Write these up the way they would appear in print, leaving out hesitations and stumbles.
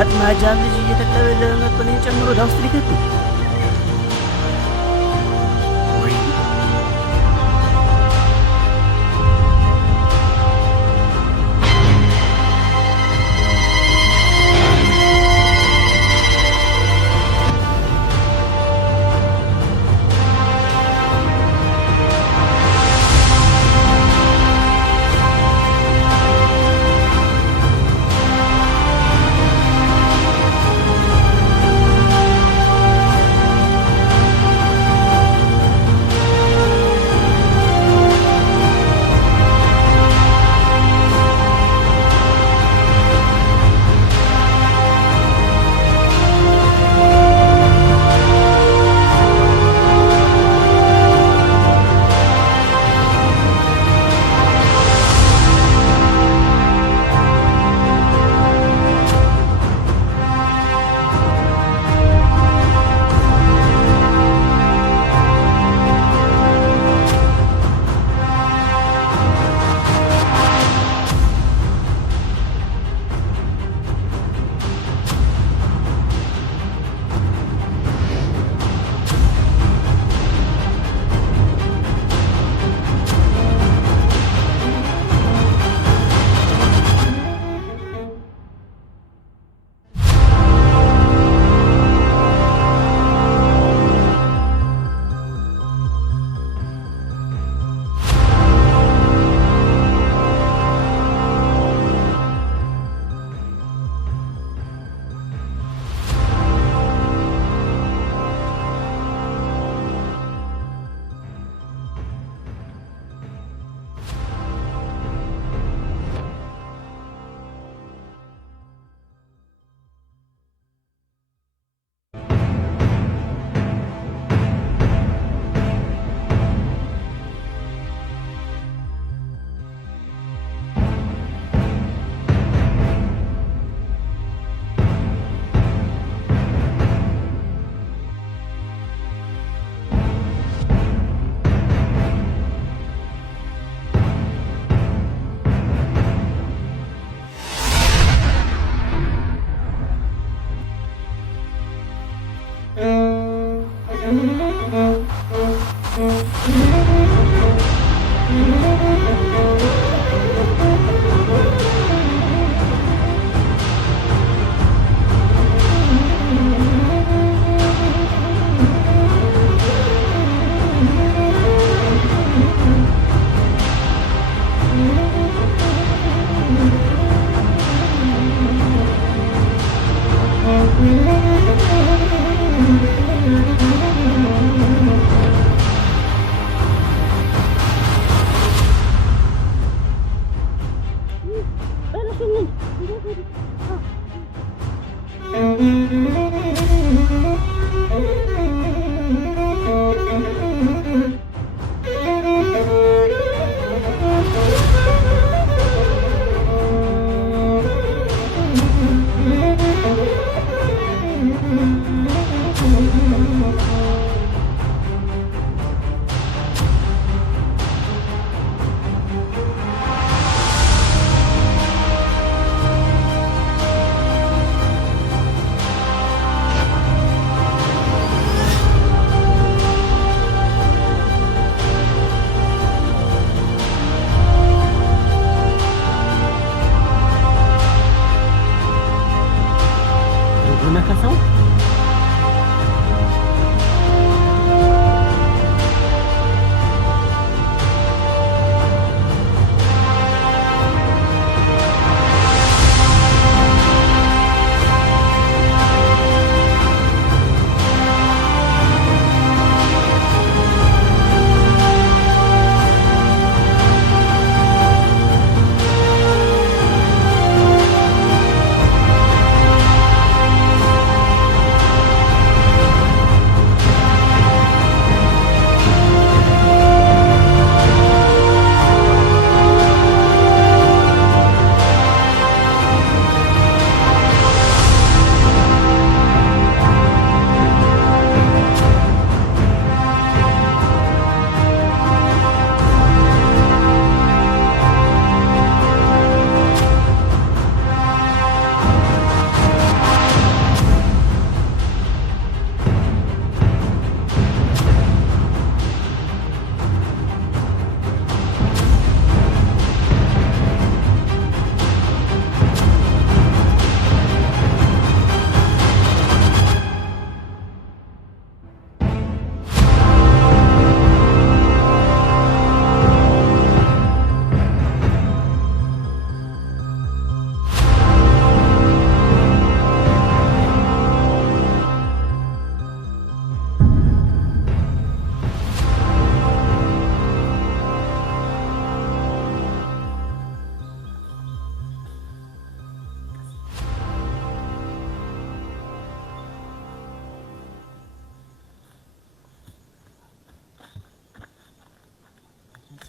አጥማጃም ልጅ እየተቀበለ መጥቶ እኔን ጨምሮ ወደ ውስጥ ሊከቱ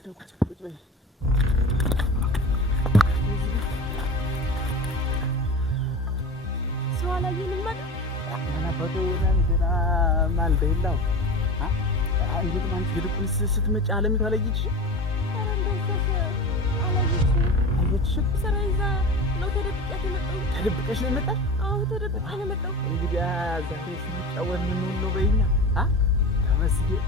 سؤال يلمد أنا بدونا نتنا مال بيلاو እንዴት ማንቺ ግልቁንስ ስትመጪ ዓለም ታለይች አለይች ሰራይዛ ነው ተደብቀሽ ነው የመጣው አዎ ተደብቀሽ ነው የመጣው እንግዲህ ዛሬ ስንጫወት ምን ነው በይኛ ተመስገን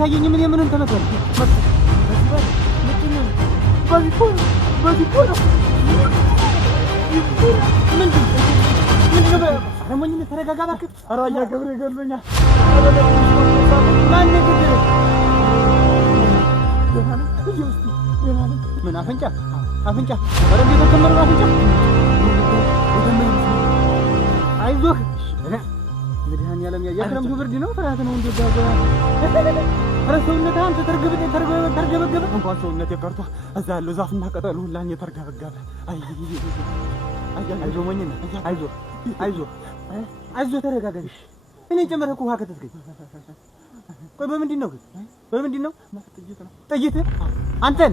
ታየኝ ምን የምንን ተመተል በዚህ ምን ተረጋጋ እባክህ። ኧረ ያ ገብሬ ገልበኛል ማን ነገር ምን አፍንጫ ኧረ እንዴት ተከመረ አፍንጫ አይዞህ እንግዲህ ያለም የክረምቱ ብርድ ነው ፍርሃት ነው እንደዛ ሰውነትህ አንተ ተርገበገበ እንኳን ሰውነቴ ቀርቶ እዛ ያለው ዛፍና ቅጠሉ ሁላ ተርገበገበ። አይዞህ ሞኝና አይዞህ ተረጋጋ። እኔ ጨመረህ እኮ ውሃ ከተስገኝ ቆይ በምንድን ነው ጥይት አንተን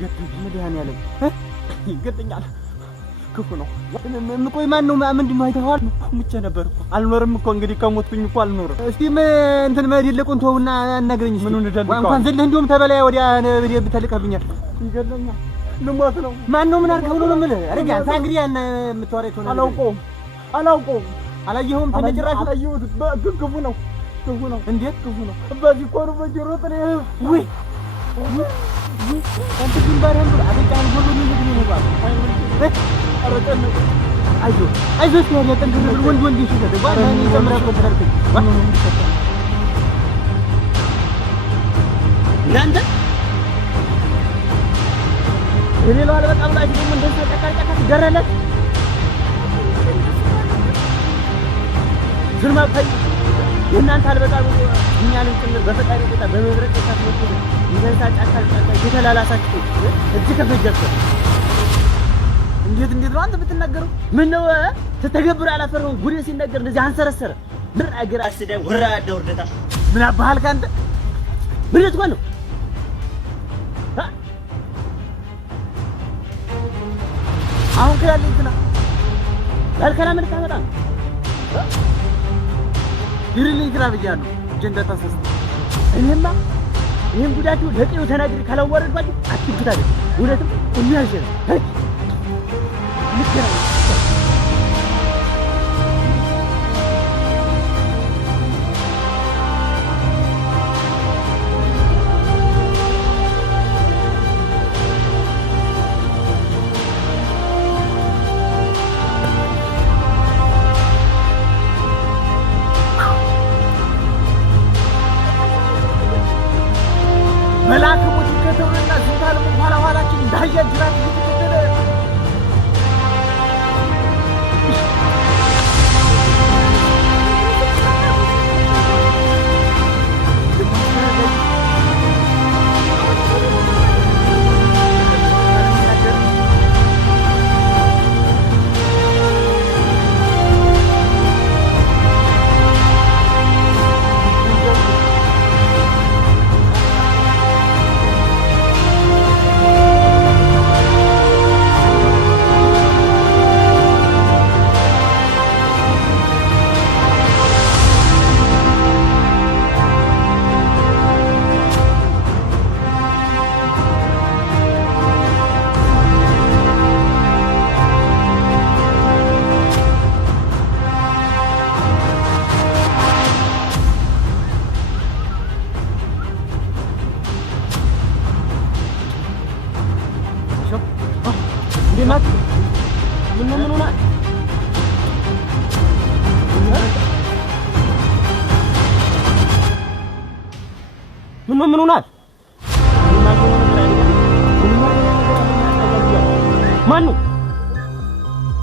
ገጠኝ መድኃኒዓለም ይገጠኛል ክፉ ነው። ቆይ ማን ነው ምንድን ነው አይተኸዋል? ሙቼ ነበር እኮ አልኖርም እኮ እንግዲህ ከሞትኩኝ እኮ አልኖርም። እስቲ እንትን መድለቁን ተውና አናግረኝ። ምን እንደደልከው እንኳን ዘለህ እንደውም ተበላይ ወዲያ ብትልቀብኛል ይገለኛል። ልሞት ነው። ማን ነው ምን አድርገው ነው የምልህ? አረጋ አንተ እንግዲህ ያን የምትወራው ተሆነ አላውቀውም። አላየኸውም? ተነጭራሽ አላየሁት። ክፉ ነው። እንዴት ክፉ ነው? በዚህ ኮሩ በጅሮ ጥሬ ወይ አንተ ግንባርህን ብሎ አገጫህን ሁሉ ነው ባል አይዞህ ሲያሪያ ጠንክር ብል ወንድ ይሽከደ ባላኒ ተምራ ኮንትራክት እናንተ የሌላው አልበጣም ላይ ደግሞ እንደዚህ ተቀጣቀጣ ደረለት ዝርማ ታይ የእናንተ አልበጣም እኛንም ጭምር በፈቃድ ወጣ በመብረቅ ተሳትፎ ይዘንታ ጫካ የተላላሳችሁ እጅ ከፈጀበት እንዴት ነው አንተ ብትናገረው? ምን ነው ተተገብር አላፈረው ጉዴ ሲነገር እንደዚህ አንሰረሰረ ምን አገር አስደ ወራዳ ወርደታ ምን አባህል ካንተ ምን ልትሆን ነው? አሁን ከላለኝ እንትና ባልከራ ምን ታመጣ ነው? ይርልኝ ግራ ብያለሁ ጀንዳ ታሰስ እኔማ ይሄን ጉዳችሁ ለጤው ተናግሪ ካላወረድባችሁ አትግታለ እውነትም ሁሉ ያልሽ ልክ ነው። መላክ ሞት ከተውና ዝንታል ኋላ ኋላችን እንዳያ ጅራት እየተከተለ ምን ሆናል?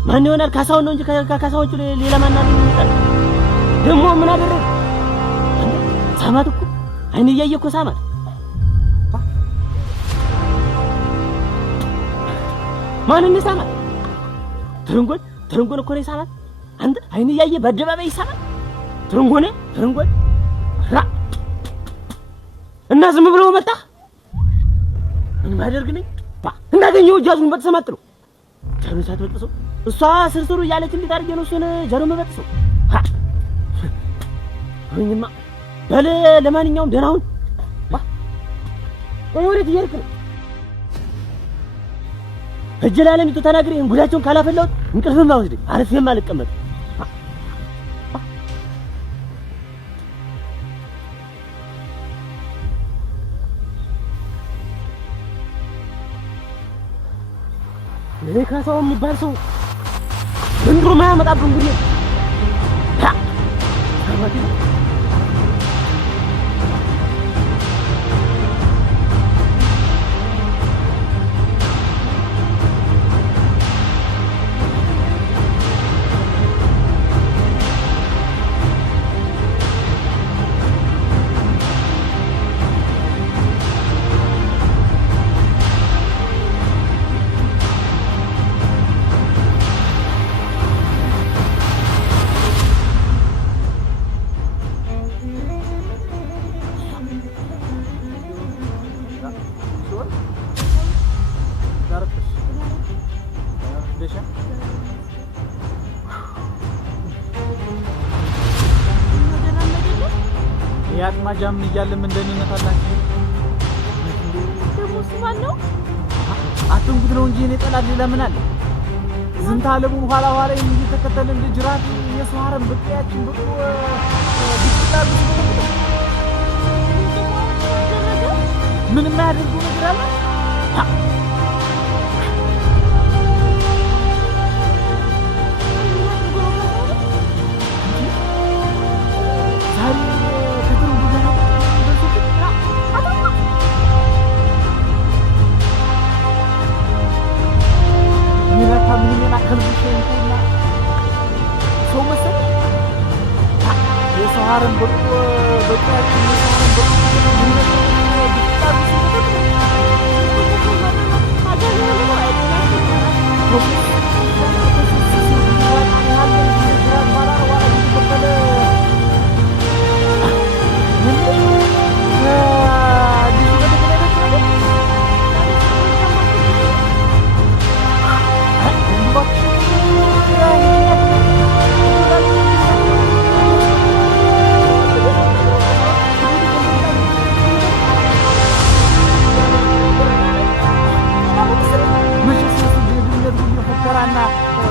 ማን ይሆናል? ካሳው ነው እንጂ ካሳዎቹ ሌላ ማን አለ? ደግሞ ምን አደረገ? ሳማት እኮ አይን እያየ እኮ ሳማት። ማን እንደ ሳማት? ትርንጎን እኮ ነው ሳማት። አንተ አይን እያየ በአደባባይ ሳማት። ትርንጎን ራ እና ዝም ብሎ መጣ። ምን ማደርግ ነኝ? እንዳገኘው ጃዙን በተሰማጥለው ጀሩ ሳትበጥሰው እሷ ስርስሩ እያለች እንዴት አድርጌ ነው እሱን ጀሩ መበጥሰው? አሁንማ በለ ለማንኛውም ደህና ሁን። ወዴት እየሄድክ ነው? እጅ ላለሚቱ ተናግሬ ጉዳቸውን ካላፈላሁት እንቅልፍም አወስደኝ አርፌም አልቀመጥ። ካሳው የሚባል ሰው እንድሮ ማያመጣብን ጉድ ነው። ያጥማጃም እያለም እንደሚመታላችሁ ደግሞ ስማን ነው አትንኩት ነው እንጂ እኔ ጠላት ሌላ ምን አለ? ዝንታ ዓለሙን ኋላ እየተከተለ እንደ ጅራት የሰዋረን በቂያችን ብቁ ቢስላሉ ምን ማያደርጉ ነገር አለ? የሰዋረን በቁ በቂያችን የሰዋረን በቁ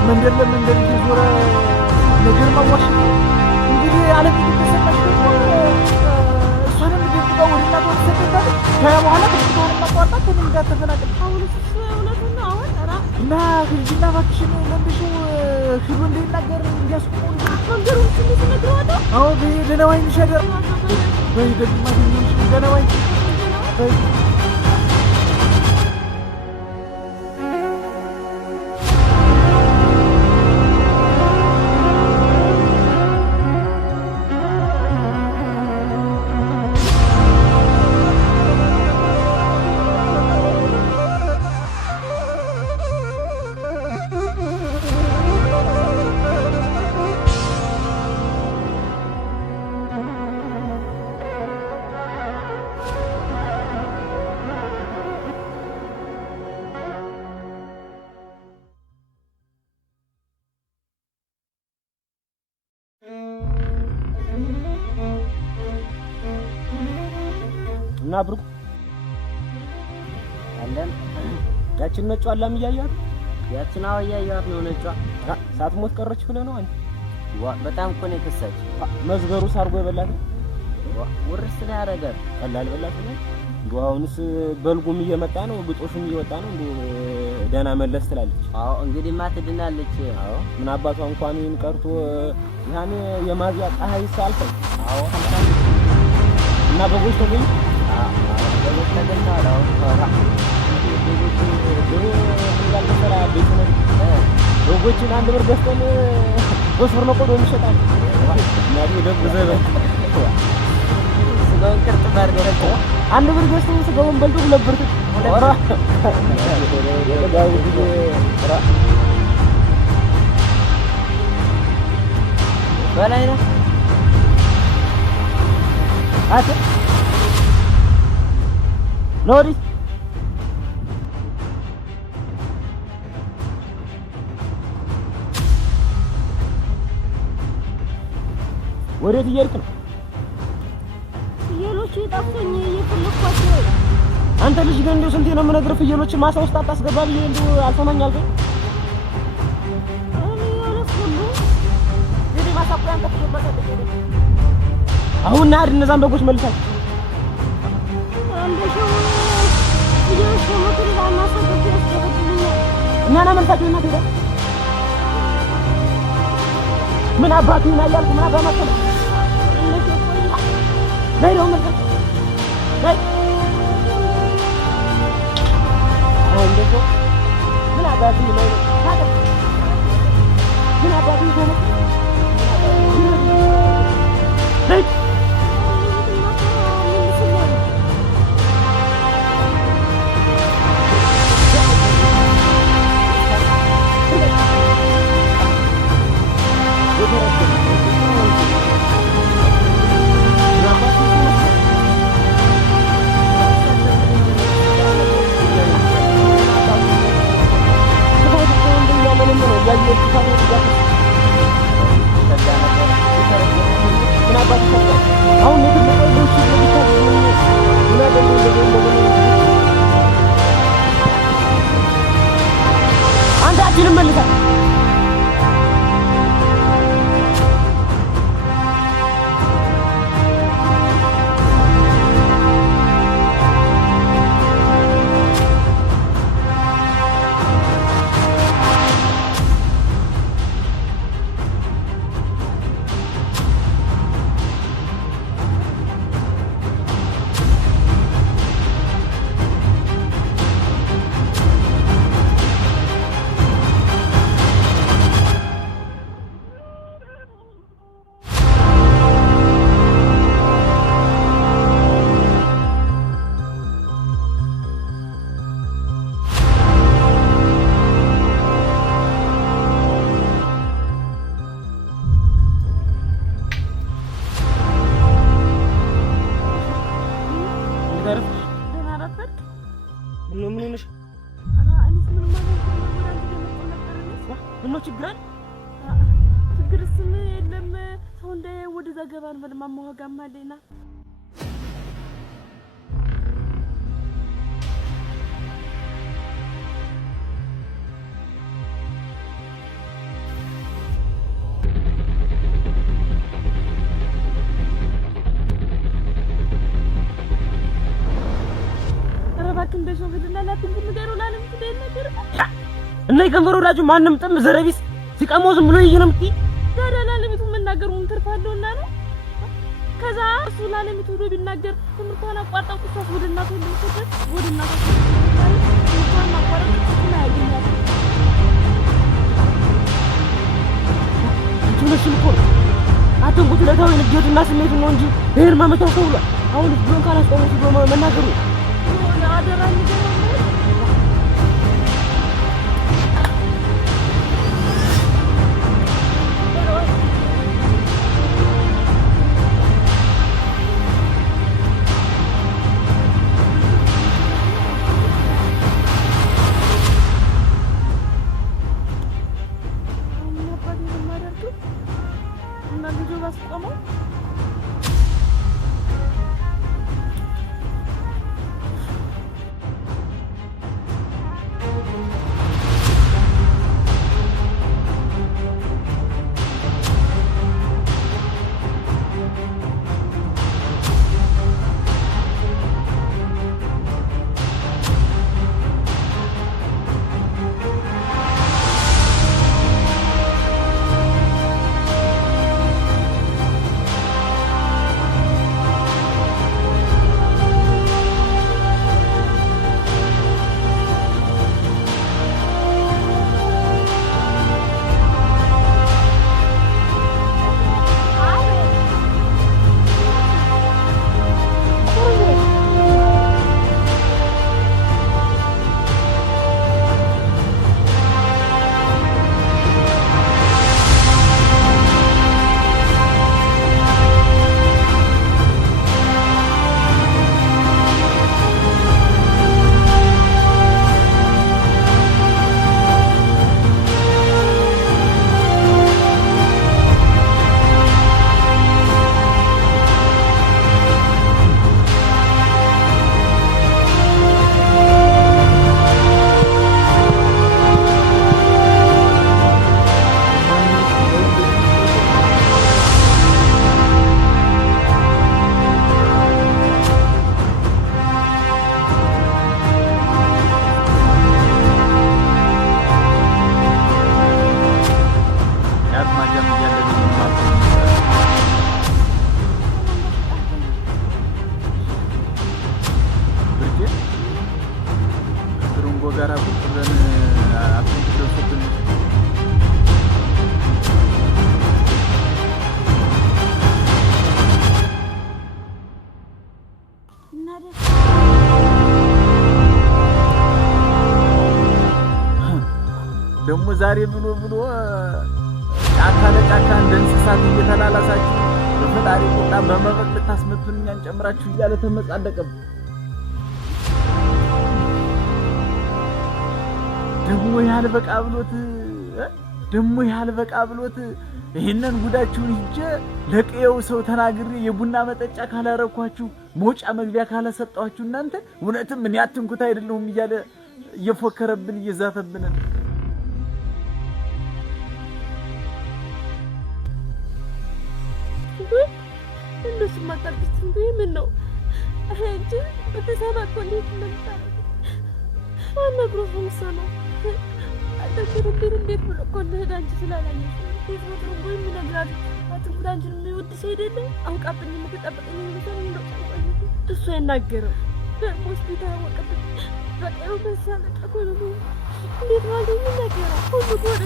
መንደር ለመንደር እየዞረ ነገር ማዋሽ እንግዲህ ዓለም እየተሰማች ደግሞ እሷንም ደብቃ ወደ እናቷ ተሰደዳለች። ከያ በኋላ ከብቷንም ማቋርጣት ከምን ጋር ተፈናቀል አሁንስ እውነቱን ነው። አሁን እና ህልጅና እባክሽን ለምሽው ሽሩ እንዳይናገር እንዲያስቆሙ መንገሩን ስንት ነግረዋለሁ። አዎ በደህናዋይ ንሻገር በደግማ ትንሽ ደህናዋይ እና ብርቁ አለን ያችን ነጯ አላም እያያት ያችን አዎ እያያት ነው። ነጯ ሳትሞት ቀረች ብለህ ነው አንተ? በጣም እኮ ነው የከሳች። መዝገሩ ሳርጎ የበላት ውርስ ላይ ያደርጋል። ቀላል በላት ነው። እንደው አሁንስ በልጉም እየመጣ ነው፣ ግጦሹም እየወጣ ነው። እንደው ደህና መለስ ትላለች። አዎ እንግዲህ ማትድናለች። አዎ ምን አባቷ እንኳን ይሄን ቀርቶ ያኔ የማዚያ ፀሐይ ሳልፈው አዎ እና በጎች ተገኙ። በጎች ተገኝተዋል። በጎችን አንድ ብር ገዝተን ሶስት ብር ነው ቆዶ የሚሸጣል። እናቴ ደግ ዘበን ስጋውን ቅርጥፍ አድርገው አንድ ብር ገዝተን ስጋውን በልቶ ሁለት ብር በላይ ነው አተ ሎሪ ወዴት እየሄድክ ነው? ፍየሎች ጠፍቶኝ እየፈለኳቸው። አንተ ልጅ ግን እንደው ስንቴ ነው የምነግርህ ፍየሎችን ማሳ ውስጥ አታስገባ ብዬ እንደው አልሰማኝ አልከኝ። እኔ ያለፈሉ የኔ ማሳ እኮ ያንተ ፍየል ማሳ አይደለም። አሁን ና አይደል እነዛን በጎች መልሳቸው። እንደሽው ፍየሎች ሞተር ማሳደግ ያስደርግልኛል እና ና መልሳቸው እና ትሄዳ ምን አባቱ ነው ያልኩ ምን አባ መሰለ ላይ ነው ማለት ላይ እንደው ምን አባቱ ነው ታዲያ ምን አባቱ ነው ላይ አንዳችንም መልሳ ገባን በልማማ ወጋማ ለና እባክህ እንደሰው ሄድና ላትንት ንገረው ላለም ትደል ነገር እና የከንፈር ወዳጁ ማንም ጥም ዘረቢስ ሲቀመው ዝም ብሎ ይየነምቲ ታዳላለሚቱ መናገሩን ተርፋለውና ነው ከዛ እሱ ላለሚቱ ዶ ቢናገር ትምርቷን አቋርጣው ቁሳስ ወደና ተልሰተ ወደና ትምርቷን አቋርጣው ቁሳስ ያገኛል እንትነሽን እኮ አትንኩት ለታው ንዴቱና ስሜቱ ነው እንጂ ይሄን ማመጣው ሰው ብሏል አሁን ቢሆን ካላስቆመው ሲዶ መናገሩ ነው አደራ ንገረው ደግሞ ዛሬ ብሎ ጫካ ለጫካ እንደ እንስሳት እየተላላሳችሁ በፈጣሪ ቁጣ በመበቅ ልታስመቱን እኛን ጨምራችሁ እያለ ተመጻደቀብ ደግሞ ያልበቃ ብሎት ይሄንን ጉዳችሁን ይጀ ለቀየው ሰው ተናግሬ የቡና መጠጫ ካላረኳችሁ ሞጫ መግቢያ ካላሰጣችሁ እናንተ እውነትም እኔ አትንኩት አይደለሁም እያለ እየፎከረብን እየዛተብን እንደሱ ማጣብት ምን ነው አንቺ በተሰባኮ እንዴት ነበር አናግሮህ ነው አጥቂሩብን እንዴት ብሎ ኮንደ አንቺ ስላላየሽ ይፈጥሩ ወይ ምን ነገር አጥቂሩ አንቺ የሚወድ ሰይደለ አውቃብኝ የምትጠብቀኝ ነው እሱ ያናገረው ሆስፒታል ወቀበት በቀው በሳለ ተቆሉ እንዴት ማለት ነው ነገር ሁሉ ወደ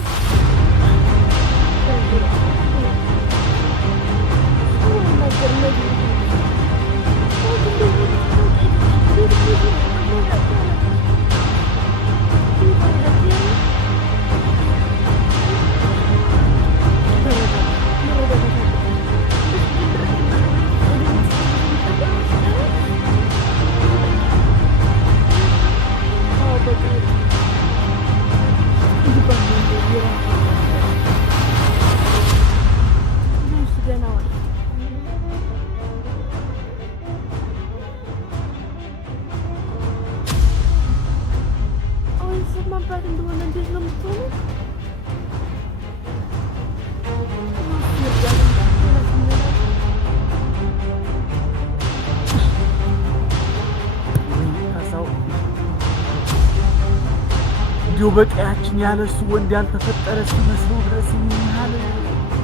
እንዲሁ በቀያችን ያለሱ ወንድ ያልተፈጠረ ሲመስለው ድረስ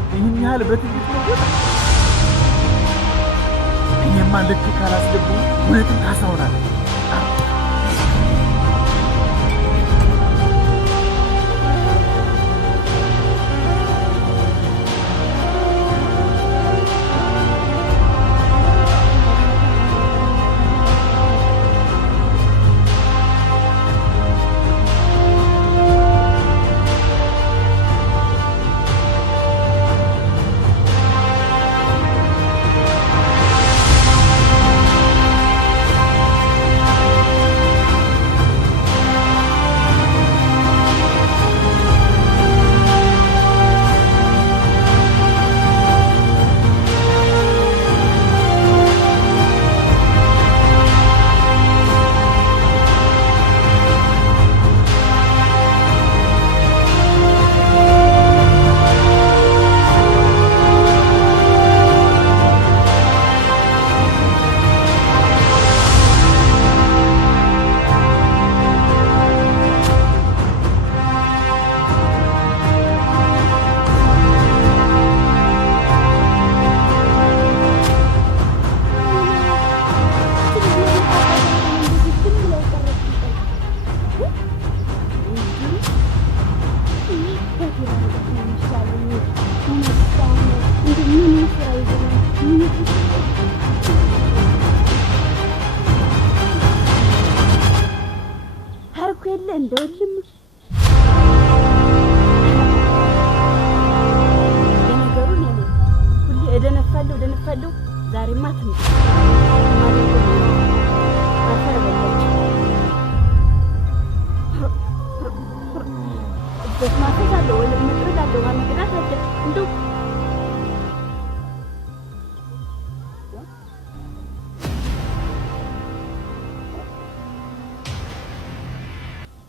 ይህን ያህል በትዕቢት ነው። እኔማ ልክ ካላስገቡ እውነትም ታስረውናል።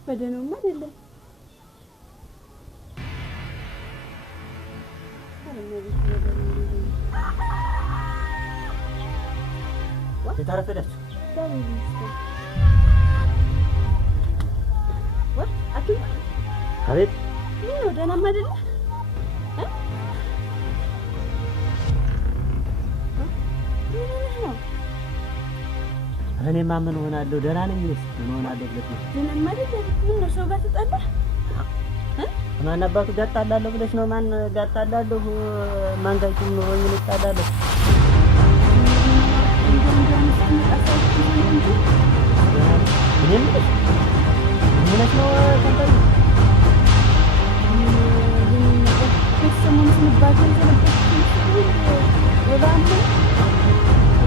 በደህናውም አይደለም። የታረፈዳችሁ አቤት ነው። ደህናም አይደለም። እኔማ ምን ሆናለሁ? ደህና ነኝ። ምን ሆናለሁ? ደህናም አይደለም። ምን ነው ሰው ጋር ተጣላህ? ማን አባቱ ጋር ጣላለሁ ብለሽ ነው? ማን ጋር ጣላለሁ? ማን ጋር ነው የምጣላለሁ? እኔም ምን ነው ተንተን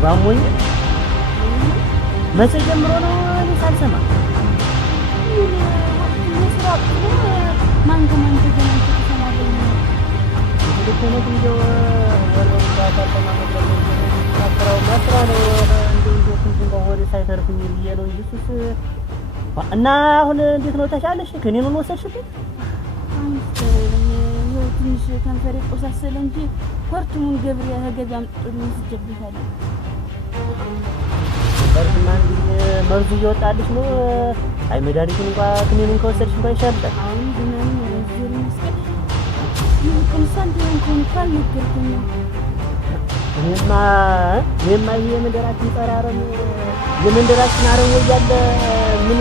ባሞኝ መቼ ጀምሮ ነው እኔ ሳልሰማ? ማን ከማን ተገናኝቶ ተሰማለኝ? ልትነት እንደው ወሬውን ባታጠማ ነገር መስራ ነው እንደው ትንሽ ወሬ ሳይተርፍኝ ብዬ ነው እንጂ እሱስ እና አሁን እንዴት ነው ተሻለሽ? ከኔን ወሰድሽብኝ? ትንሽ ከንፈሬ ቆሳሰለ እንጂ ኮርቱሙን ገብሬ ከገበያ አምጥቶልኝ ስጀብታለሁ። በርማን መርዙ እየወጣልሽ ነው። አይ መድኃኒቱን እንኳን ክኒኑን ከወሰድሽ እንኳን ይሻልሻል። አሁን ግን እዚህ መስከረ ይሁን እንኳን ነገርኩኝ። እኔማ ይሄ የመንደራችን ጠራረም የመንደራችን አረም ወያለ ምን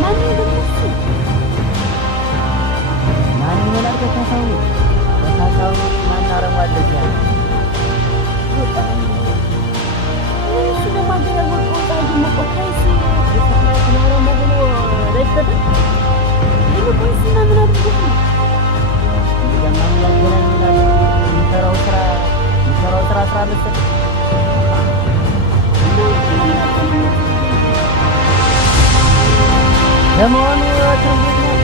ማን እንደምትስ ማን ይሆናል? ከታሳው ማን አረም አለኝ እሱ ለማገር ወጣ ይሞቆታይስ ነው ማለት ነው። ለይተተ ይሞቆይስ ምን አድርገሽ ነው? ያማን ያገናኛል የሚሰራው ስራ ስራ መሰለኝ። ለመሆኑ ትርጉም